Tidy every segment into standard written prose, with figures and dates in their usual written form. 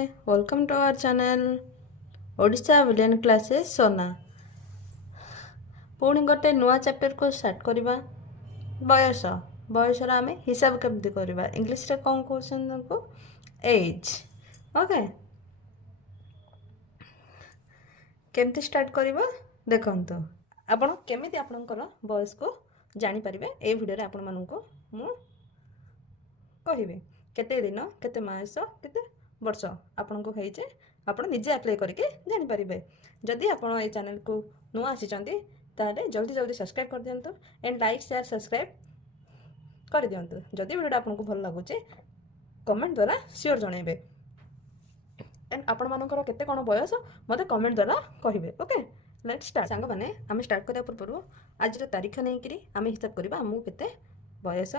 Welcome to our channel Odisha विलियन classes सोना। पुणी गोटे नुआ चैप्टर को स्टार्ट करवा। बयस बयसर आम हिसाब केमती करवा इंग्लिश रे कौन कहते को एज। ओके केमती स्टार्ट करवा देखंतु आपण केमिति आपणकर बयस को जानि परिबे। ए वीडियो रे आपण माननको मु कहिबे केते दिन केते मास केते वर्ष आपण को होइचे आपण निजे अप्लाई करके जानि परिबे। जदि आपण ए चैनल को नुआ आसीचंती ताले जल्दी जल्दी सब्सक्राइब कर दियंतु एंड लाइक शेयर सब्सक्राइब कर दियंतु। जदि वीडियो आपण को भल लागुचे कमेंट द्वारा श्योर जणेबे एंड आपण मानकर केते कोन बयस मते कमेंट द्वारा कहिबे। Okay let's start. सांग माने आमे स्टार्ट करया पूर्व आज रो तारीख नै करी आमे हिसाब करबा हमु केते बयस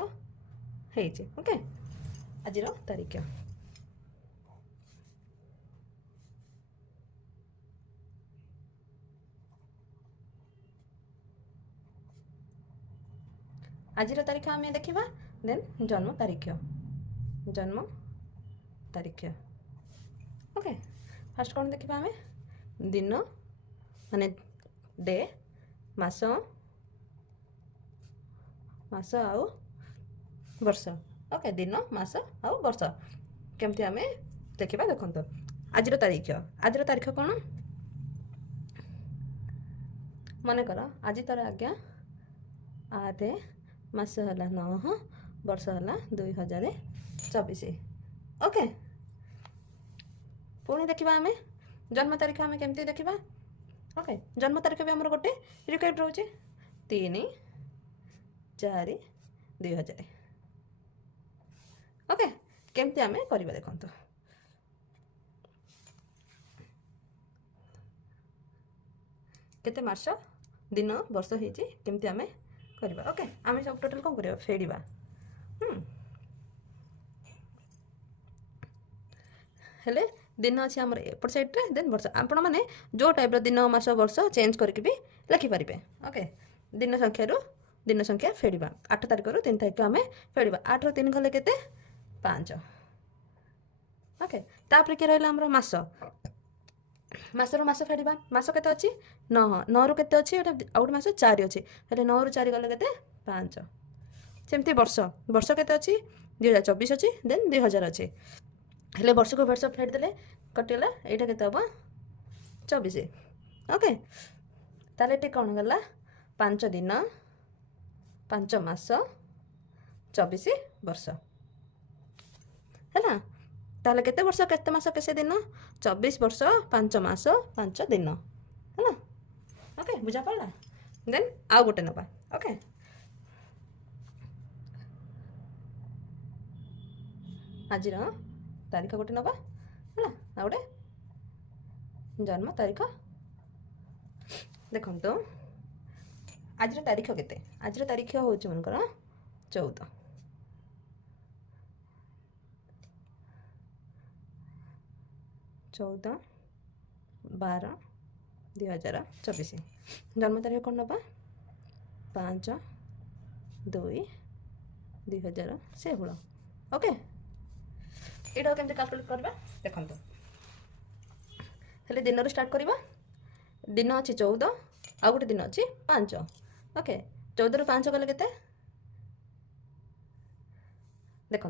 हेइचे। ओके आज रो तारीख आज तारीख आम देखा देन जन्म तारीख। ओके फास्ट कौन देखा आम दिन माने डे मास मास आउ वर्ष। ओके दिन मास आउ वर्ष केमती आम देखा देखो आज तारीख कौन मन कर आज तार आज्ञा 8 मास है 9 वर्ष है 2024। ओके पुणी देखा आम जन्म तारीख आम केमती देखा। ओके जन्म तारीख भी आमर गोटे रिकॉर्ड रोचे 3/4/2000। ओके केमती आम करवा देखो केते मास दिन वर्ष होती केमती आम करवा। ओके आम सब टोटल कौन करवा फेड़ा हेले दिन अच्छे आम एपट साइड्रे देन वर्ष आपण मैंने जो टाइप दिन मास वर्ष चेंज करके भी लिखिपारे। ओके दिन संख्या फेड़ा 8 तारीख रु 3 तारीख आम फेड़ा 8 रु 3 गले केते 5। ओके तापर किए रहा आमर मास मासर मास फेड़ा मास केते अच्छी 9 रु केते अच्छी आउट मास 4 अच्छी हेले 9 रु 4 गले केते 5। सेमती वर्ष वर्ष केते अच्छी 2024 अच्छी देन 2000 अच्छी हेले वर्ष को वर्ष फेड देले कटिगला एटा केते हम 24। ओके ताले टे कौन गला 5 दिन 5 मास 24 वर्ष है ना। ताले केते वर्ष केते मास केसे दिन 24 वर्ष 5 मास 5 दिन है ना। ओके बुझा पड़ला देन आउ गोटे नबा। ओके आज तारीख गोटे नबा है ना आ गोटे जन्म तारीख देखो तो आज तारीख केते आज तारीख हूँ मनकर 14 12/12/2024। जन्म तारीख कौन नबा 5/2/2016। ओके यहाँ केमती कैलकुलेट करवा देखो हेले दिन स्टार्ट करवा दिन अच्छी 14 आउ गोटे दिन अच्छी 5। ओके 14 रु 5 गले केते देखो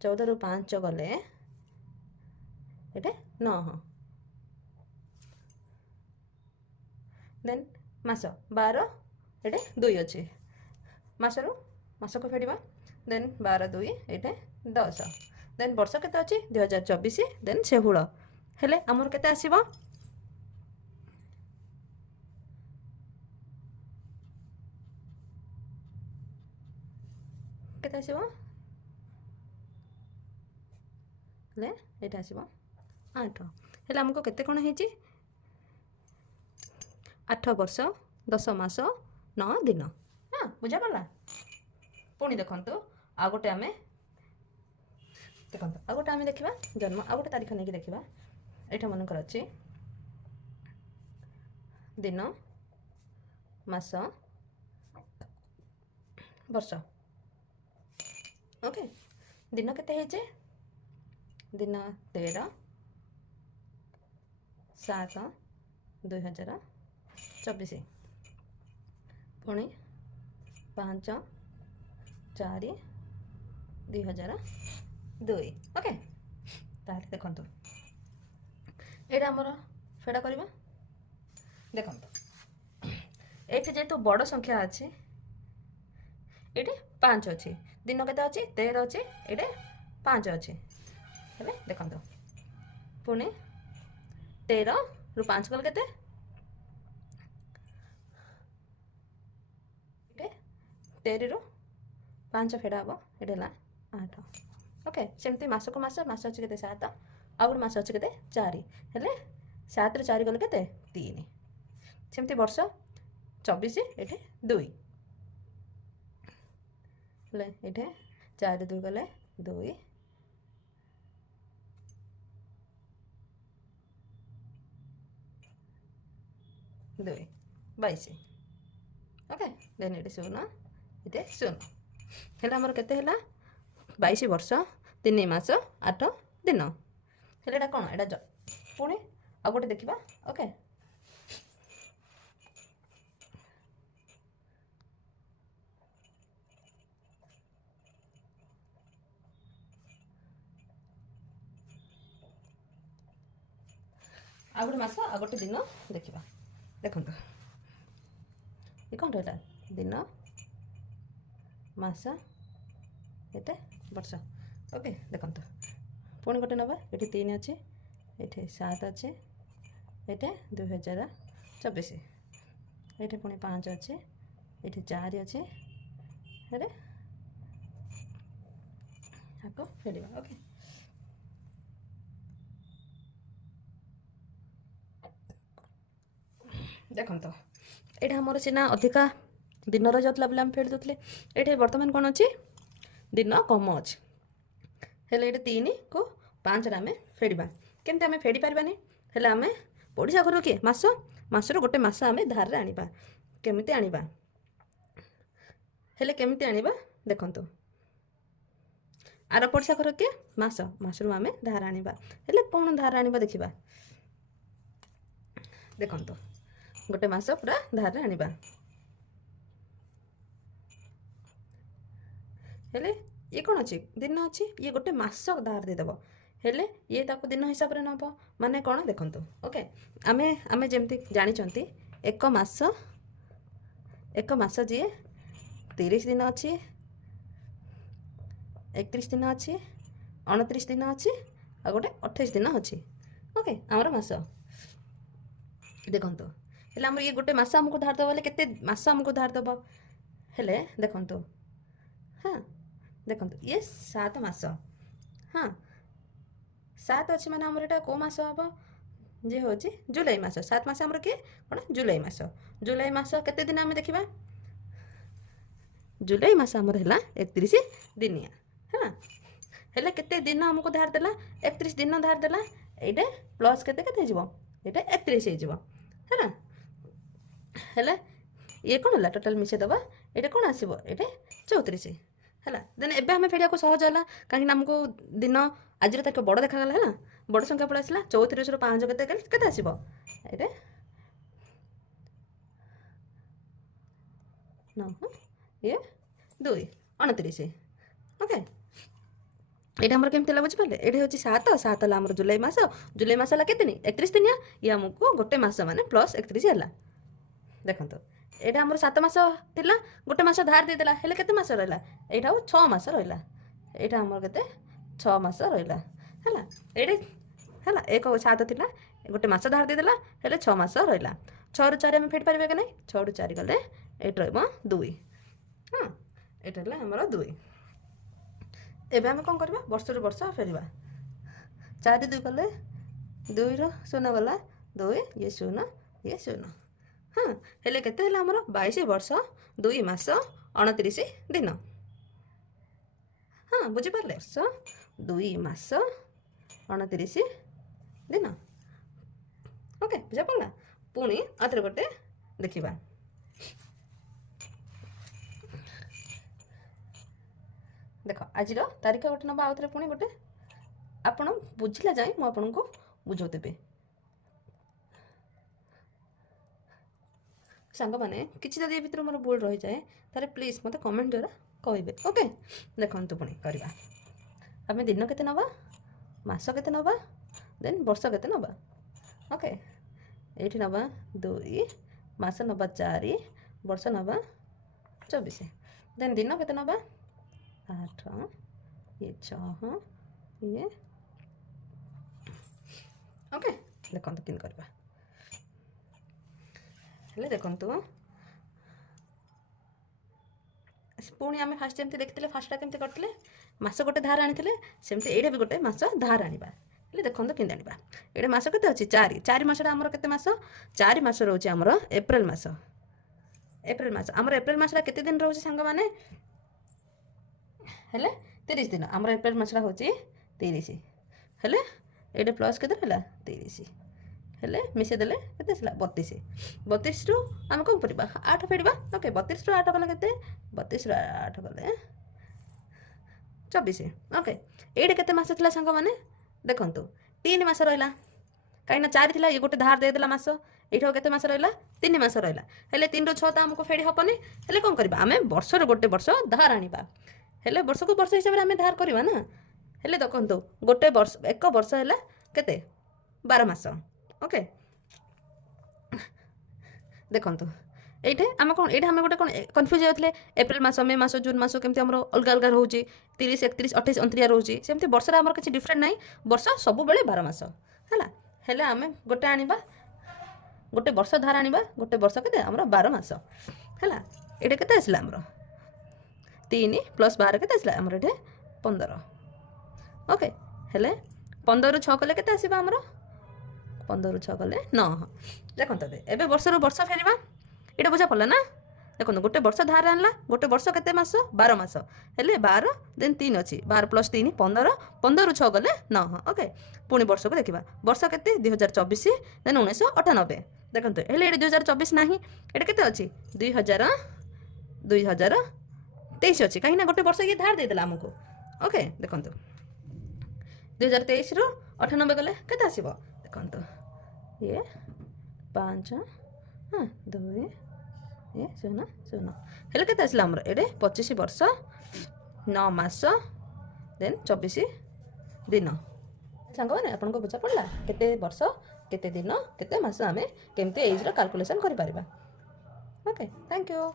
14 रु 5 गले एटे 9 देन मास 12 एटे 2 अच्छी मासरू मास को फेड़ा देन 12/2 एटे 10 देन वर्ष केते अच्छी 2024 देन 16 हेले आमर केते आसीबो केते आसीबो हेले एटा आसीबो 8 हेले हमको केते कोन हेची 8 वर्ष 10 मास 9 दिन। हाँ बुझा पड़ा पुणी देखो आ गोटे आम देखो आ गोटे आम देखा जन्म आ गोटे तारीख नहीं देखा यहाँ मनकर अच्छी दिन मास वर्ष। ओके दिन केते हेचे दिन 13 7/2024 पुणी 5/4/2002 ओके ताहले देखंतु एटा हमर फेडा करबा देखंतु एठी जेतु बड़ संख्या अछि एठी 5 अछि दिन केते अछि 13 अछि एटे 5 अछि हेले देखंतु पुणी 13 रु 5 कल केते 13 रु 5 फेडा हबो एटे ला 8 ओके सेमती मास को मास अछि केते 7 आ गुड मास अछि केते 4 हेले 7 रु 4 गल केते 3 सेमती वर्ष 24 एटे 2 ले एटे 4 2 गले 2 22 ओके देन एटे 0 एटे 0 हेला हमर केते हेला 22 वर्ष 3 मास 8 दिन हेले एटा कोन एटा पुणी आ गोटे देखिबा ओके आ गोटे मास आ गोटे दिन देखिबा देखंतु ये कौन रहा दिन मास एटे वर्ष ओके देखंतु पुणी गोटे नबा ये 3 अच्छे ये 7 अच्छे ये 2024 ये पुणी 5 अच्छे ये 4 अच्छे अरे आपको फेलिबा ओके देखंतु एटा हमर सिना अधिका दिन जातला बेले हम फेडी दउतले एठे वर्तमान कोन अछि दिन कम अछि हेले एटे 3 को 5 रे हमें फेडिबा केमते हमें फेडी परबानी हेले हमें पड़िसा घर के मास मासर गोटे मास हमें धार रे आनिबा केमिते आनिबा हेले केमिते आनिबा देखंतु आर पड़िसा घर के मास मासरु हमें धार आनिबा हेले कोन धार आनिबा देखिबा देखंतु गोटे मास पूरा धार रे आनिबा हेले ये कौन अच्छी दिन अच्छी ये गोटे मास धार देदेव हेले ये ताको दिन हिसाब रे नब माने कौन देखंतु ओके आमे आमे जेमती जानिचंती एक मास जी 30 दिन अच्छी 31 दिन अच्छी 29 दिन अच्छी आ गोटे 28 दिन अच्छी ओके आमर मास देखंतु हेले हमर ये गोटे मास हमको धार दबले केते मास हमको धार दब हेले देखंतु हाँ देखंतु ये 7 मास हाँ 7 अच्छी माने हमर एटा को मास हबो जे होची जुलाई मास 7 मास हमर के कोन जुलाई मास केते दिन हम देखिबा जुलाई मास हमर हला 31 दिनिया है हेले केते दिन हमको धार देला 31 दिन धार देला एटा प्लस केते केते जीवो एटा 31 हे जीवो है हेले ये कोन हला टोटल मिसे दबा एटा कोन आसीबो एटा 34 है देन एबे हमें फेडिया को सहज है कहीं हमको दिन आज तक बड़ देखा गला है बड़ संख्या पड़ा आसला 34 रु 5 केते आसीबो एटा न ये 2 29 ओके एटा हमर केमते ला बुझ पाले एटा होची 7 ला हमर जुलाई मास ला केते नि 31 दिनिया ये हमको गोटे मास माने प्लस 31 हला देखंतो एटा हमर 7 मास थिला गोटे मास धार दे देला हेले केते मास रहला एटा 6 मास रहला एटा हमर केते 6 मास रहला हला एटे हला एक 7 थिला गोटे मास धार दे देला हेले 6 मास रहला 6 रु 4 हम फेड परबे के नै 6 रु 4 गले एट रहबो 2 हां एटा हला हमर 2 एबे हम कोन करबा वर्ष रु वर्ष फेरिबा 4 2 गले 2 रो 0 गला 2 ये 0 ये 0 हाँ हेले केते हला हमर 22 वर्ष 2 मास 29 दिन हाँ बुझी पारले 2 मास 29 दिन ओके बुझा पड़ला पुणी आथरे गोटे देखिबा देख आज तारीख गोटे नबा आउथरे पुणी गोटे आपण बुझिला जाए मु आपन को बुझो देबे ସାଙ୍ଗମାନେ କିଛି ଯଦି ଏ ଭିତରୁ ମୋର ଭୁଲ ରହିଯାଏ ତାହେଲେ ପ୍ଲିଜ୍ ମୋତେ କମେଣ୍ଟ ଦ୍ୱାରା କହିବେ। ଓକେ, ଦେଖନ୍ତୁ ପୁଣି କରିବା। ଆମେ ଦିନ କେତେ ନେବା, ମାସ କେତେ ନେବା, ଦେନ୍ ବର୍ଷ କେତେ ନେବା। ଓକେ, ଏଇଠି ନେବା 2, ମାସ ନେବା 4, ବର୍ଷ ନେବା 24, ଦେନ୍ ଦିନ କେତେ ନେବା 8, ଇଏ 6, ଇଏ। ଓକେ, ଦେଖନ୍ତୁ କେମିତି କରିବା। ହେଲେ ଦେଖନ୍ତୁ ପୁଣି ଆମେ ଫାଷ୍ଟ ଯେମିତି ଦେଖିଥିଲେ ଫାଷ୍ଟଟା କେମିତି କରିଥିଲେ, ମାସ ଗୋଟେ ଧାର ଆଣିଥିଲେ, ସେମିତି ଏଇଟା ବି ଗୋଟେ ମାସ ଧାର ଆଣିବା। ହେଲେ ଦେଖନ୍ତୁ କେମିତି ଆଣିବା। ଏଇଟା ମାସ କେତେ ଅଛି 4 ମାସଟା ଆମର କେତେ ମାସ, 4 ମାସ ରହୁଛି ଆମର ଏପ୍ରିଲ ମାସ। ଏପ୍ରିଲ ମାସ ଆମର ଏପ୍ରିଲ ମାସଟା କେତେ ଦିନ ରହୁଛି ସାଙ୍ଗମାନେ, ହେଲେ 30 ଦିନ। ଆମର ଏପ୍ରିଲ ମାସଟା ହେଉଛି 30, ହେଲେ ଏଇଟା ପ୍ଲସ୍ କେତେ ରହିଲା 30, ହେଲେ ମିଶାଇଦେଲେ କେତେ ଆସିଲା 32। 32ରୁ ଆମେ କ'ଣ କରିବା 8 ଫେଡ଼ିବା। ଓକେ, 32ରୁ 8 କଲେ କେତେ, 32ରୁ 8 କଲେ 24। ଓକେ, ଏଇଟା କେତେ ମାସ ଥିଲା ସାଙ୍ଗମାନେ, ଦେଖନ୍ତୁ 3 ମାସ ରହିଲା, କାହିଁକିନା 4 ଥିଲା, ଇଏ ଗୋଟେ ଧାର ଦେଇଦେଲା ମାସ, ଏଇଠି କେତେ ମାସ ରହିଲା 3 ମାସ ରହିଲା। ହେଲେ 3ରୁ 6 ତ ଆମକୁ ଫେଡ଼ି ହେବନି, ହେଲେ କ'ଣ କରିବା ଆମେ ବର୍ଷରୁ ଗୋଟେ ବର୍ଷ ଧାର ଆଣିବା। ହେଲେ ବର୍ଷକୁ ବର୍ଷ ହିସାବରେ ଆମେ ଧାର କରିବା ନା। ହେଲେ ଦେଖନ୍ତୁ ଗୋଟେ ବର୍ଷ, ଏକ ବର୍ଷ ହେଲା କେତେ 12 ମାସ। ଓକେ, ଦେଖନ୍ତୁ এইটা আমি কোণ এইটা আমি গোটে কোণ কনফ্ୟୁজ যাওয়ালে এপ্রিল মাস মে মাস জুন মাস কেমতি আমার অলগা অলগা রହୁଛି 30 31 28 29 রହୁଛି সেমতি বর্ষরে আমার কিছু ডিফরেন্ট নাই, বর্ষ সবুবেলে 12 মাস হলা। হেলে আমি গোটে আনিবা, গোটে বর্ষ ধার আনিবা, গোটে বর্ষ কেতে আমার 12 মাস হলা। এটা কেতে আসলা আমার 3 + 12 কেতে আসলা আমার এঠে 15। ওকে, হেলে 15 ରୁ 6 কলে কেতে আসিবা আমার 15 ରୁ 6 কলে 9। দেখুন এবে বর্ষর বর্ষ ফেরিবা, এটা বুঝা পড়লা না। দেখুন গোটে বর্ষ ধার আনলা, গোটে বর্ষ কেতে মাস 12 মাস, হেলে 12 দেন 3 ଅଛି 12 + 3 15, 15 ରୁ 6 গলে 9। ওকে, পুনি বর্ষকু দেখিবা, বর্ষ কেতে 2024 দেন 1998। দেখুন হেলে এটা 2024 ନାହିଁ, এটা কেতে ଅଛି 2023 ଅଛି, କାହିଁକି ନା ଗୋଟେ ବର୍ଷ ଇଏ ଧାର ଦେଇଦେଲା ଆମକୁ। ଓକେ, ଦେଖନ୍ତୁ 2023 ରୁ 98 ଗଲେ କେତେ ଆସିବ, ଦେଖନ୍ତୁ ଇଏ 5 2 0 0 ହେଲେ କେତେ ଆସିଲା ଆମର ଏଇଠି 25 ବର୍ଷ 9 ମାସ ଦେନ୍ 24 ଦିନ। ସାଙ୍ଗମାନେ ଆପଣଙ୍କୁ ବୁଝା ପଡ଼ିଲା କେତେ ବର୍ଷ କେତେ ଦିନ କେତେ ମାସ ଆମେ କେମିତି ଏଜ୍ର କାଲକୁଲେସନ୍ କରିପାରିବା। Okay, thank you.